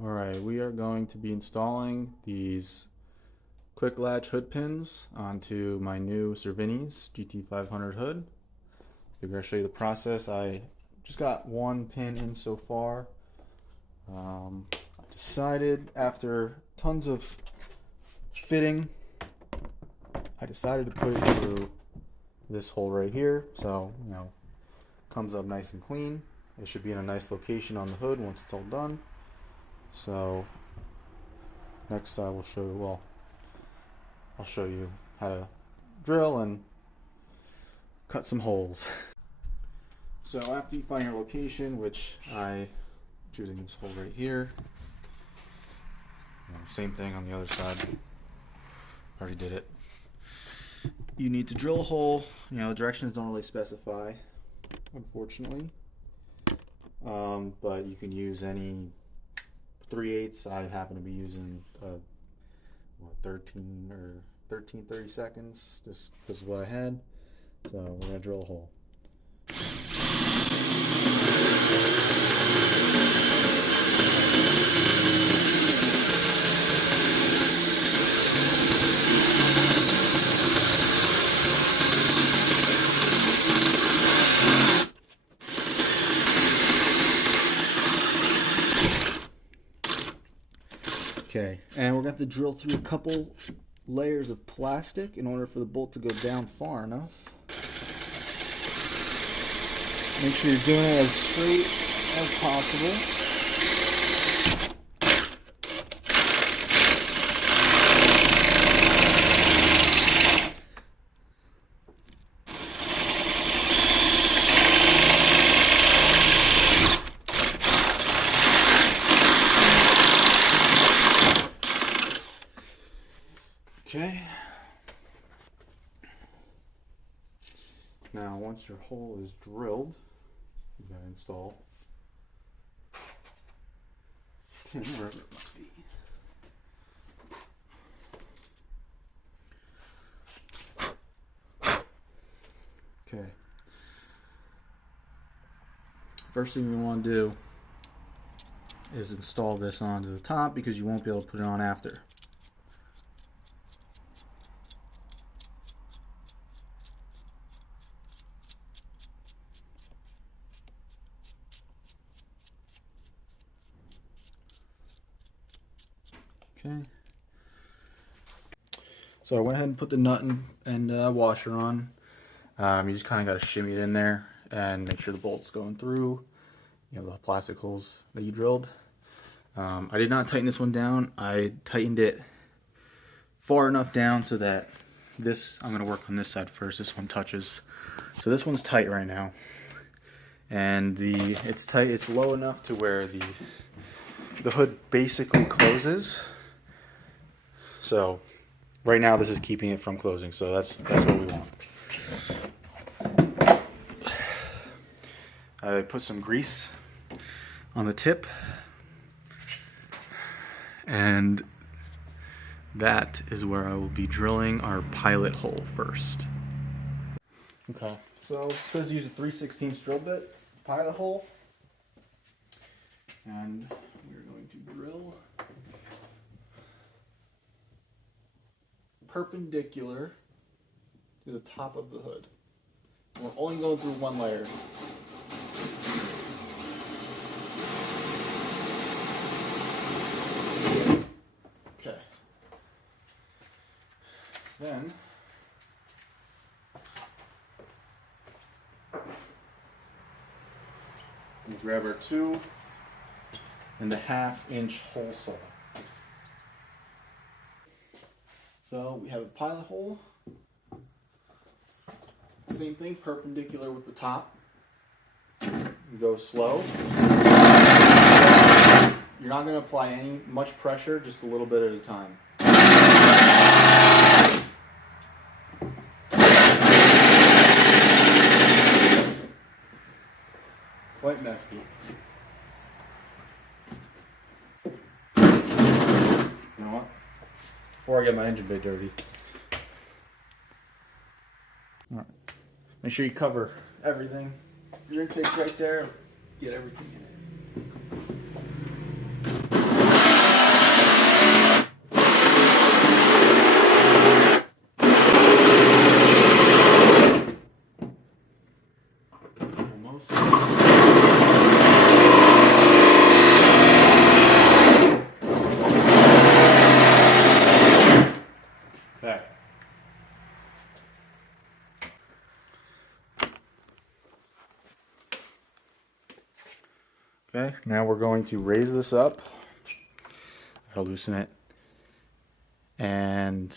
Alright, we are going to be installing these quick latch hood pins onto my new Cervinis GT500 hood. I'm going to show you the process. I just got one pin in so far. I decided after tons of fitting, I decided to put it through this hole right here, so comes up nice and clean. It should be in a nice location on the hood once it's all done. So next I will show you, well, I'll show you how to drill and cut some holes. So after you find your location, which I'm choosing this hole right here, same thing on the other side, already did it. You need to drill a hole. The directions don't really specify, unfortunately, but you can use any 3/8. I happen to be using 13 or 30 seconds. This is what I had. So we're gonna drill a hole. Okay, and we're going to have to drill through a couple layers of plastic in order for the bolt to go down far enough. Make sure you're doing it as straight as possible. Okay. Now, once your hole is drilled, you gotta install pin wherever it must be. Okay. First thing you want to do is install this onto the top because you won't be able to put it on after. Okay. So I went ahead and put the nut and washer on. You just kind of got to shimmy it in there and make sure the bolt's going through, the plastic holes that you drilled. I did not tighten this one down. I tightened it far enough down so that I'm going to work on this side first. This one touches. So this one's tight right now. And it's tight. It's low enough to where the hood basically closes. So right now this is keeping it from closing, so that's what we want. I put some grease on the tip, and that is where I will be drilling our pilot hole first. Okay, so it says use a 3/16 drill bit pilot hole, and we're going to drill perpendicular to the top of the hood. And we're only going through one layer. Okay. Then we grab our 2.5-inch hole saw. So we have a pilot hole, same thing, perpendicular with the top. You go slow. You're not going to apply much pressure, just a little bit at a time. Quite messy. You know what? Before I get my engine bay dirty. Alright. Make sure you cover everything. Your intake's right there. Get everything in it. Okay, now we're going to raise this up. Gotta loosen it. And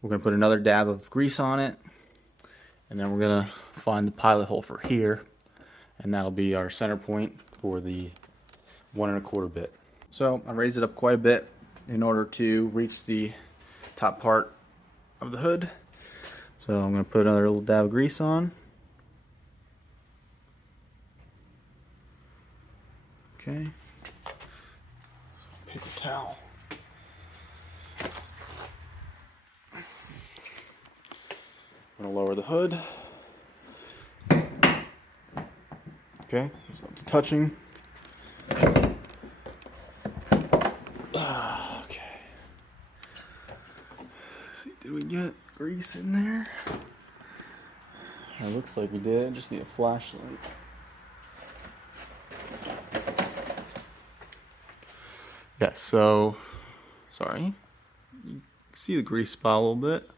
we're going to put another dab of grease on it. And then we're going to find the pilot hole for here. And that'll be our center point for the 1 1/4 bit. So I raised it up quite a bit in order to reach the top part of the hood. So I'm going to put another little dab of grease on. Okay. Paper towel. I'm going to lower the hood. Okay, so it's touching. Okay. Let's see, did we get grease in there? It looks like we did. Just need a flashlight. Yes, so, sorry. You can see the grease spot a little bit.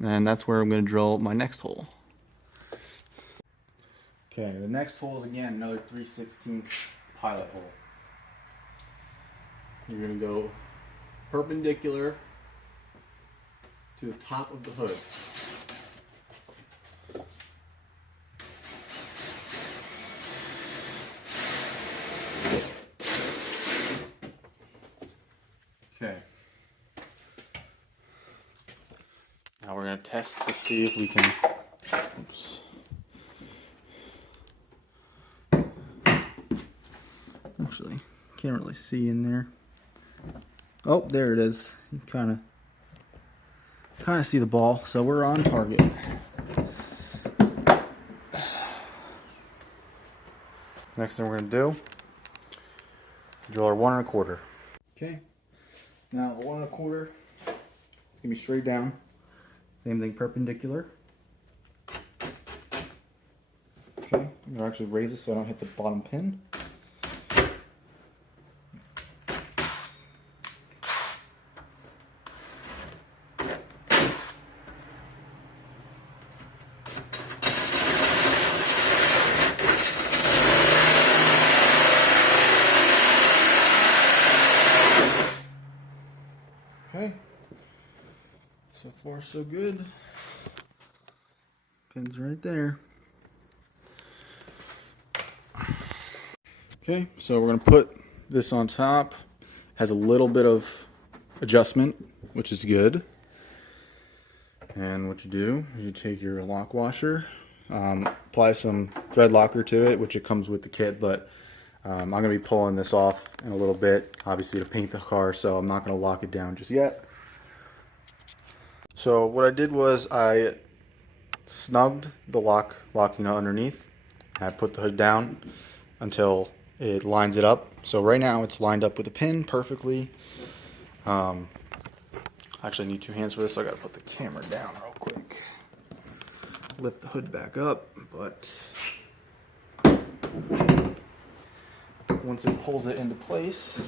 And that's where I'm going to drill my next hole. Okay, the next hole is again another 3/16 pilot hole. You're going to go perpendicular to the top of the hood. Okay. Now we're going to test to see if we can. Oops. Actually, can't really see in there. Oh, there it is. You kind of see the ball, so we're on target. Next thing we're going to do, drill our 1 1/4. Okay. Now the 1 1/4, it's going to be straight down. Same thing, perpendicular. Okay, I'm going to actually raise it so I don't hit the bottom pin. Okay, so far so good. Pin's right there. Okay, so we're going to put this on top. Has a little bit of adjustment, which is good. And what you do is you take your lock washer, apply some thread locker to it, which it comes with the kit, but I'm going to be pulling this off in a little bit, obviously to paint the car, so I'm not going to lock it down just yet. So what I did was I snubbed the locking nut underneath. I put the hood down until it lines it up. So right now it's lined up with the pin perfectly. Actually I need 2 hands for this, so I gotta put the camera down real quick. Lift the hood back up, but once it pulls it into place,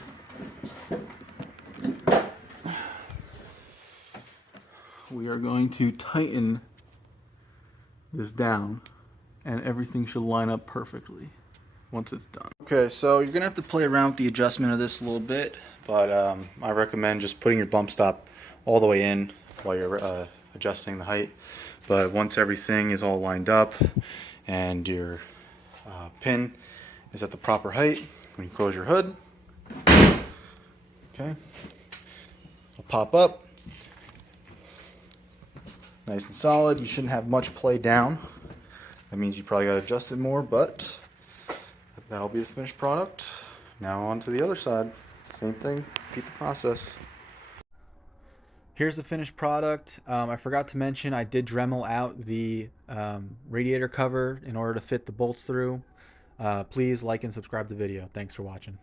we are going to tighten this down and everything should line up perfectly once it's done. Okay, so you're gonna have to play around with the adjustment of this a little bit, but I recommend just putting your bump stop all the way in while you're adjusting the height. But once everything is all lined up and your pin is at the proper height, when you close your hood, okay, it'll pop up. Nice and solid. You shouldn't have much play down. That means you probably got to adjust it more, but that'll be the finished product. Now on to the other side. Same thing, repeat the process. Here's the finished product. I forgot to mention I did Dremel out the radiator cover in order to fit the bolts through. Please like and subscribe to the video. Thanks for watching.